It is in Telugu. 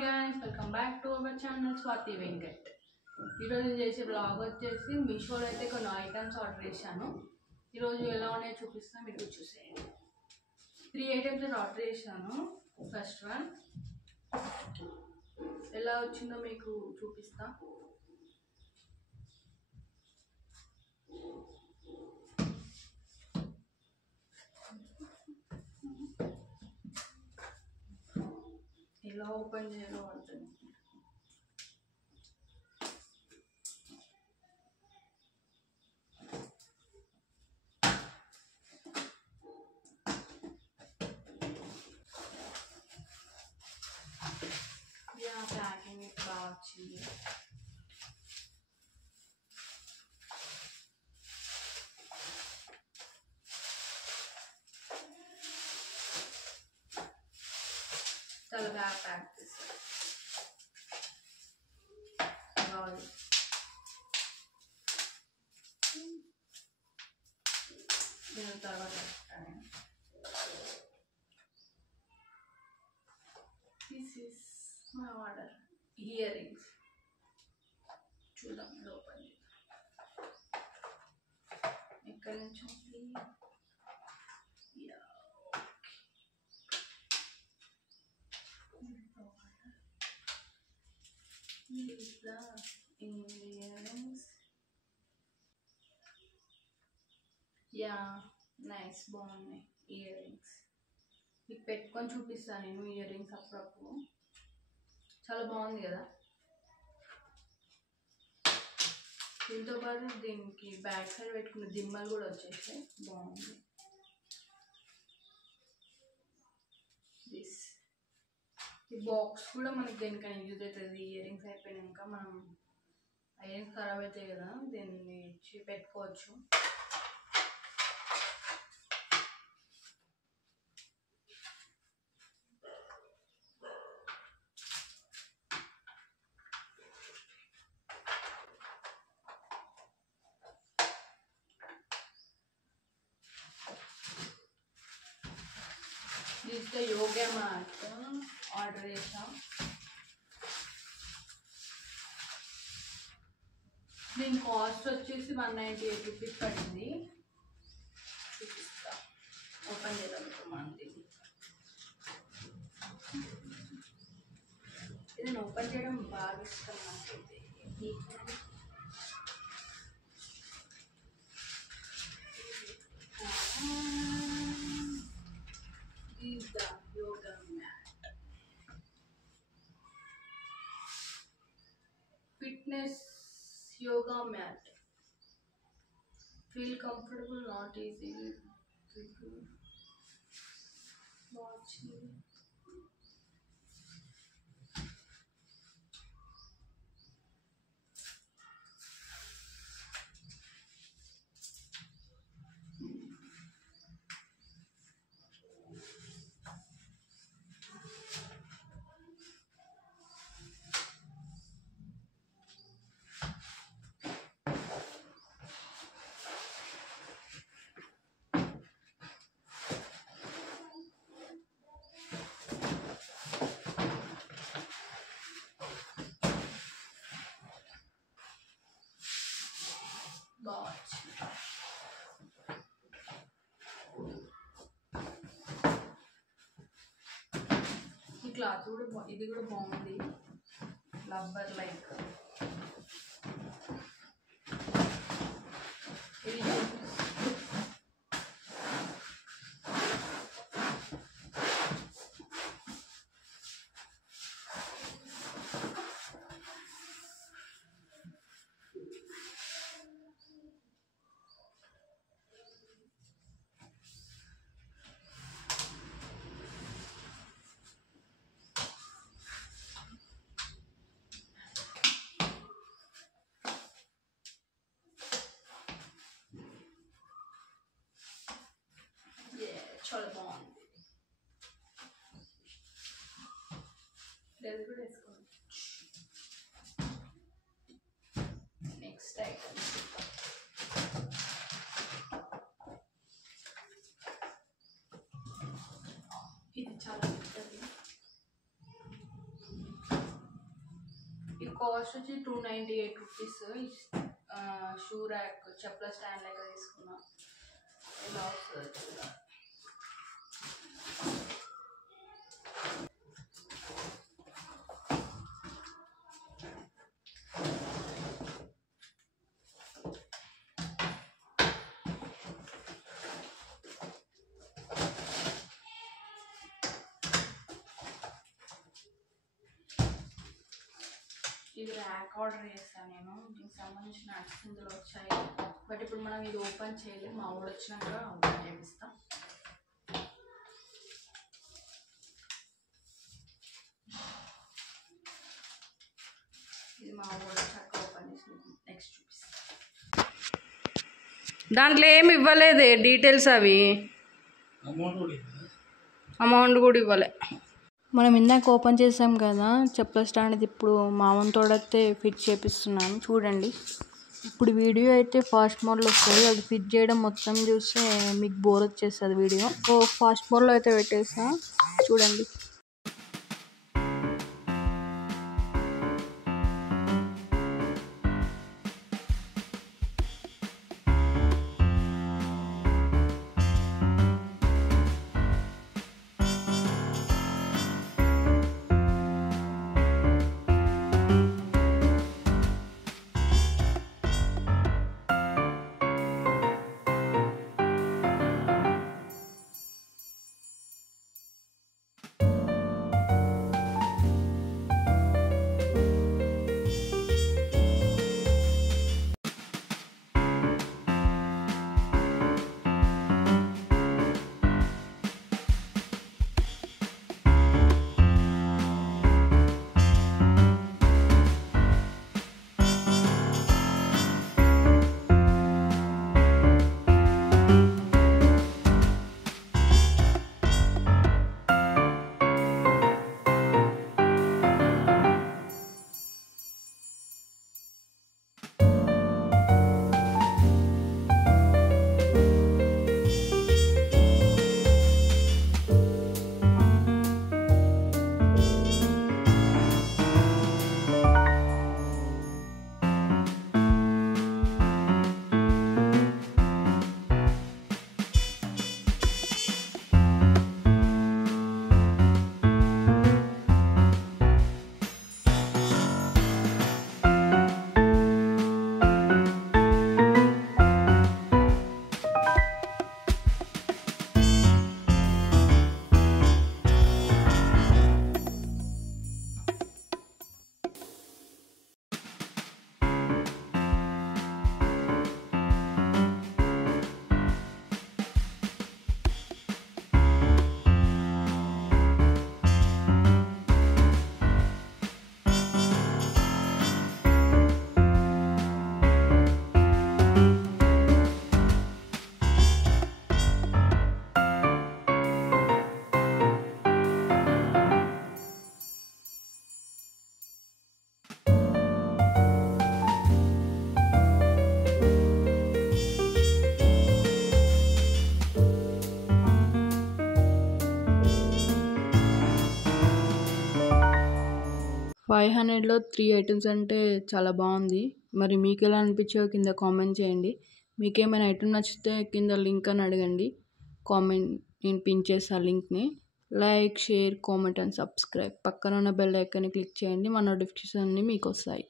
guys, welcome back to our channel Swati Venkat. ఈరోజు నేను చేసే బ్లాగ్ వచ్చేసి మీషోలో అయితే కొన్ని ఐటమ్స్ ఆర్డర్ చేశాను. ఈరోజు ఎలా ఉన్నాయో చూపిస్తాను, మీరు చూసేయండి. 3 ఐటమ్స్ ఆర్డర్ చేశాను. ఫస్ట్ వన్ ఎలా వచ్చిందో మీకు చూపిస్తా. ఎలా ఓపెన్ చేయాలో అర్థం. ప్యాకింగ్ బాగా వచ్చింది. చాలా బాగా ప్యాక్ చేస్తాను. నేను తర్వాత this is my order. Ear rings చూద్దాం, ఓపెన్ ఎక్కడి నుంచి ఉంది. These the earrings. Yeah, nice బాగున్నాయి ఇయర్ రింగ్స్. మీకు పెట్టుకొని చూపిస్తాను నేను ఇయర్ రింగ్స్ అప్పుడప్పుడు. చాలా బాగుంది కదా. దీంతో పాటు దీనికి బ్యాక్ సైడ్ పెట్టుకున్న దిమ్మలు కూడా వచ్చేసాయి. బాగుంది. ఈ బాక్స్ కూడా మనకి దేనికైనా యూజ్ అవుతుంది. ఇయర్ రింగ్స్ అయిపోయినాక మనం ఇయర్ రింగ్స్ ఖరాబ్ అవుతాయి కదా, దీన్ని ఇచ్చి పెట్టుకోవచ్చు. దీంతో యోగా మ్యాట్ ఆర్డర్ చేసాం. దీని కాస్ట్ వచ్చేసి 198 రూపీస్ పడింది. చూపిస్తా, ఓపెన్ చేద్దాం. మంది ఇది ఓపెన్ చేయడం బాగా ఇష్టం నాకైతే. Is the yoga mat. Fitness yoga mat. Feel comfortable, not easy. Watching. ఈ క్లాత్ కూడా ఇది కూడా బాగుంది. రబ్బర్ లైక్ ఇది చాలా బాగుంది. ఇది కూడా వేసుకోవచ్చు. నెక్స్ట్ ఐటమ్ ఇది చాలా పెద్దది. కాస్ట్ వచ్చి 298 రూపీస్. షూ ర్యాక్ చెప్పుల స్టాండ్ లెక్క తీసుకున్నా. ఇలా వస్తుంది చూడాలి. ఇది ర్యాక్ ఆర్డర్ చేస్తాను నేను. దీనికి సంబంధించిన నట్స్ ఇందులో వచ్చాయి. బట్ ఇప్పుడు మనం ఇది ఓపెన్ చేయలేము. మా ఊడు వచ్చినాక ఓపెన్ చేపిస్తాం. ఇది మా ఊడు వచ్చాక ఓపెన్ చేసి నెక్స్ట్ చూపిస్తాం. దాంట్లో ఏమి ఇవ్వలేదే డీటెయిల్స్. అవి అమౌంట్ కూడా ఇవ్వలే. మనం ఇందాక ఓపెన్ చేసాం కదా చెప్పుల స్టాండ్. ఇది ఇప్పుడు మామూలు తోడైతే ఫిట్ చేపిస్తున్నాను చూడండి. ఇప్పుడు వీడియో అయితే ఫాస్ట్ మోడ్లో వస్తుంది. అది ఫిట్ చేయడం మొత్తం చూస్తే మీకు బోర్ వచ్చేస్తుంది వీడియో. సో ఫాస్ట్ మోడ్లో అయితే పెట్టేసా చూడండి. $500లో 3 ఐటమ్స్ అంటే చాలా బాగుంది. మరి మీకు ఎలా అనిపించాయో కింద కామెంట్ చేయండి. మీకు ఏమైనా ఐటమ్ నచ్చితే కింద లింక్ అని అడగండి. కామెంట్ నేను పిన్ చేస్తాను లింక్ని. Like, share, comment and subscribe. పక్కన ఉన్న బెల్ ఐకాన్ని క్లిక్ చేయండి. మా నోటిఫికేషన్ అన్నీ మీకు వస్తాయి.